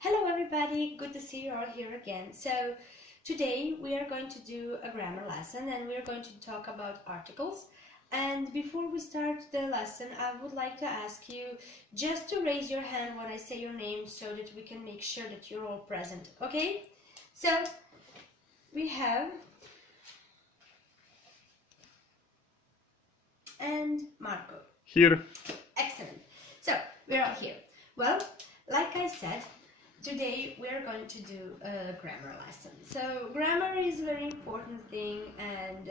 Hello everybody, good to see you all here again. So today we are going to do a grammar lesson and we are going to talk about articles. And before we start the lesson, I would like to ask you just to raise your hand when I say your name so that we can make sure that you're all present, okay? So we have and Marco. Here. Excellent. So we're all here. Well, like I said, today we are going to do a grammar lesson. So grammar is a very important thing and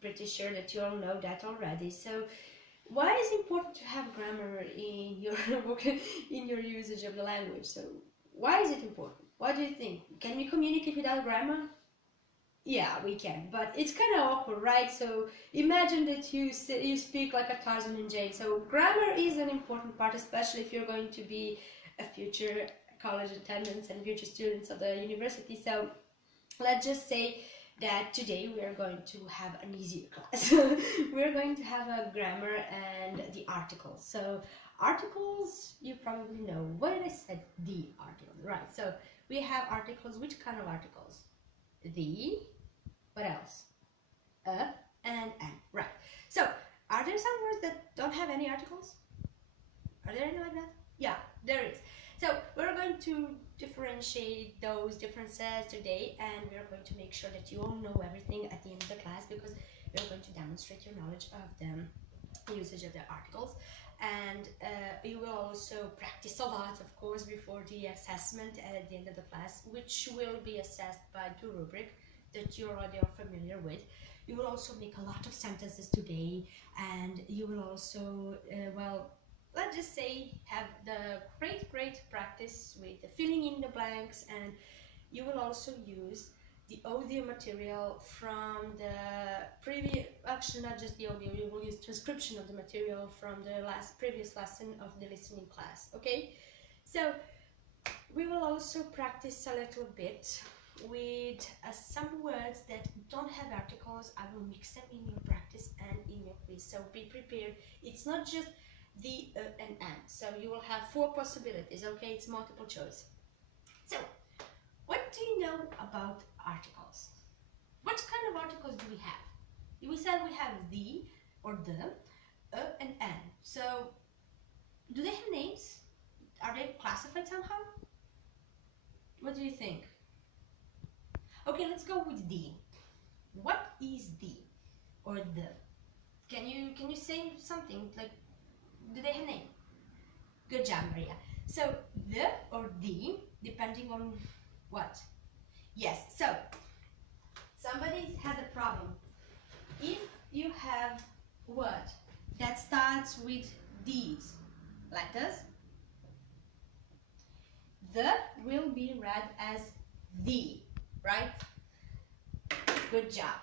pretty sure that you all know that already. So why is it important to have grammar in your in your usage of the language? So why is it important? What do you think? Can we communicate without grammar? Yeah, we can, but it's kind of awkward, right? So imagine that you speak like a Tarzan and Jane. So grammar is an important part, especially if you're going to be a future college attendants and future students of the university. So let's just say that today we are going to have an easier class. We're going to have a grammar and the articles. So articles, you probably know. What did I say? The article, right? So we have articles. Which kind of articles? The, what else? A and an, right? So are there some words that don't have any articles? Are there any like that? Yeah, there is. So we're going to differentiate those differences today, and we're going to make sure that you all know everything at the end of the class, because we're going to demonstrate your knowledge of the usage of the articles. And you will also practice a lot, of course, before the assessment at the end of the class, which will be assessed by the rubric that you already are familiar with. You will also make a lot of sentences today, and you will also, let's just say, have the great practice with the filling in the blanks, and you will also use the audio material from the previous, actually not just the audio, you will use transcription of the material from the previous lesson of the listening class, okay? So we will also practice a little bit with some words that don't have articles. I will mix them in your practice and in your quiz, so be prepared. It's not just the and an, so you will have 4 possibilities, okay? It's multiple choice. So what do you know about articles? What kind of articles do we have? We said we have the or the, and an. So do they have names? Are they classified somehow? What do you think? Okay, let's go with the. What is the or the? Can you say something like, do they have name? Good job, Maria. So the or the, depending on what? Yes, so somebody had a problem. If you have a word that starts with these letters, the will be read as the, right? Good job.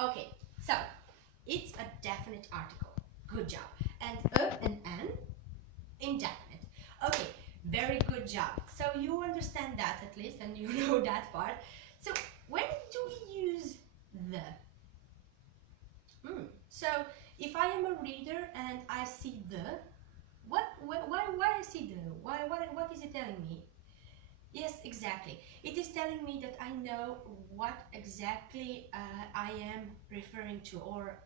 Okay, so it's a definite article. Good job. And and an, indefinite. Okay, very good job. So you understand that at least, and you know that part. So when do we use the? So if I am a reader and I see the, why I see the? What is it telling me? Yes, exactly. It is telling me that I know what exactly I am referring to, or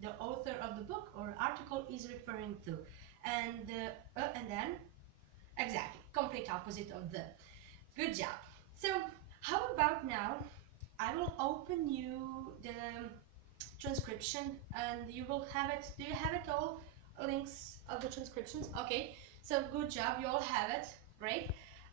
the author of the book or article is referring to. And the and then, exactly, complete opposite of the. Good job. So how about now, I will open you the transcription and you will have it. Do you have it all? Links of the transcriptions? Okay, so good job, you all have it. Great.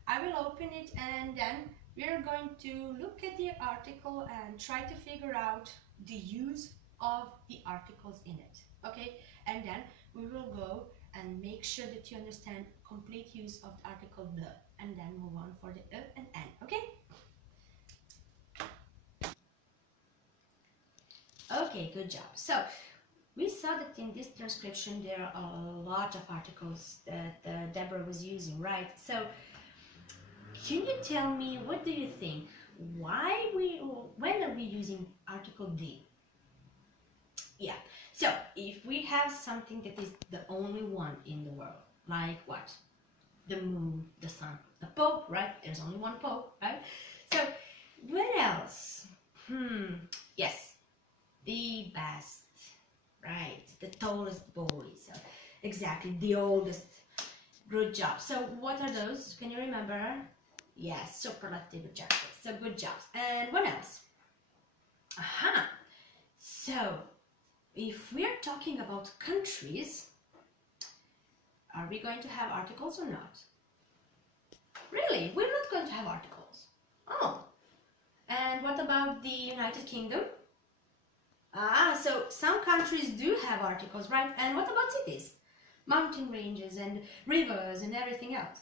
I will open it and then we are going to look at the article and try to figure out the use of the articles in it, okay? And then we will go and make sure that you understand complete use of the article the, and then move on for the and an, okay? Okay, good job. So we saw that in this transcription there are a lot of articles that Deborah was using, right? So can you tell me, what do you think? When are we using article the? Yeah, so if we have something that is the only one in the world, like what? the moon, the sun, the Pope, right? There's only one Pope, right? So, what else? Yes, the best, right? The tallest boy, so exactly, the oldest. Good job. So, what are those? Can you remember? Yes, superlative adjectives. So, good job. And what else? Aha! So, if we are talking about countries, are we going to have articles or not? Really? We're not going to have articles. Oh. And what about the United Kingdom? Ah, so some countries do have articles, right? And what about cities? Mountain ranges and rivers and everything else.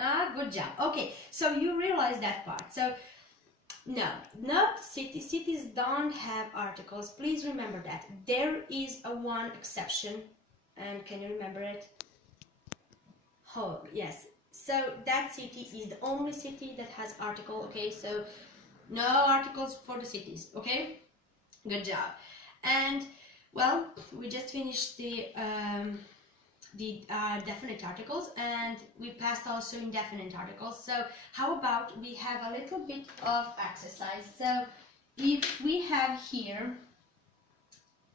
Ah, good job. Okay, so you realize that part. So, no, not cities. Cities don't have articles. Please remember that. There is a one exception. And can you remember it? Oh, yes. So that city is the only city that has article, okay? So no articles for the cities, okay? Good job. And well, we just finished the definite articles, and we passed also indefinite articles. So how about we have a little bit of exercise? So if we have here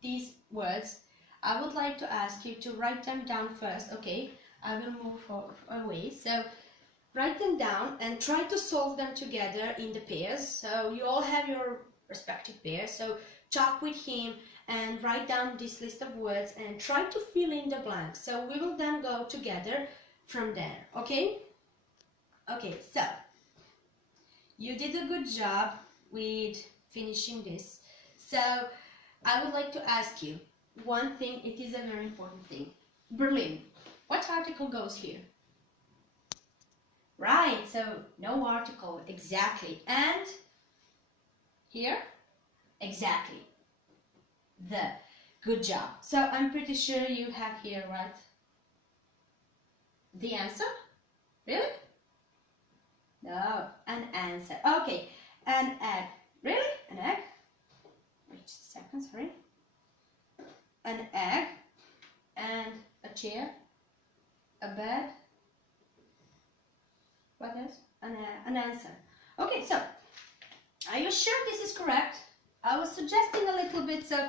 these words, I would like to ask you to write them down first, okay? I will move away. So write them down and try to solve them together in the pairs. So you all have your respective pairs. So talk with him and write down this list of words and try to fill in the blanks. So we will then go together from there, okay? Okay, so you did a good job with finishing this. So I would like to ask you one thing. It is a very important thing. Berlin. What article goes here? Right, so no article, exactly. And here? Exactly. The. Good job. So I'm pretty sure you have here, right? The answer? Really? No, an answer. Okay, an egg. Really? An egg? Wait just a second, sorry. An egg and a chair. A bed. What else? An answer. Okay, so are you sure this is correct? I was suggesting a little bit, so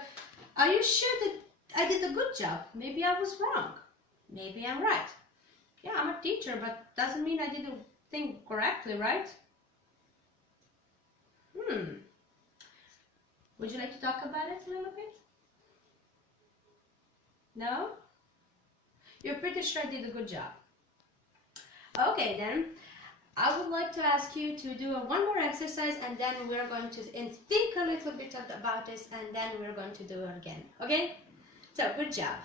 are you sure that I did a good job? Maybe I was wrong. Maybe I'm right. Yeah, I'm a teacher, but doesn't mean I did the thing correctly, right? Would you like to talk about it a little bit? No? You're pretty sure I did a good job. Okay, then I would like to ask you to do one more exercise, and then we're going to think a little bit about this, and then we're going to do it again. Okay? So, good job.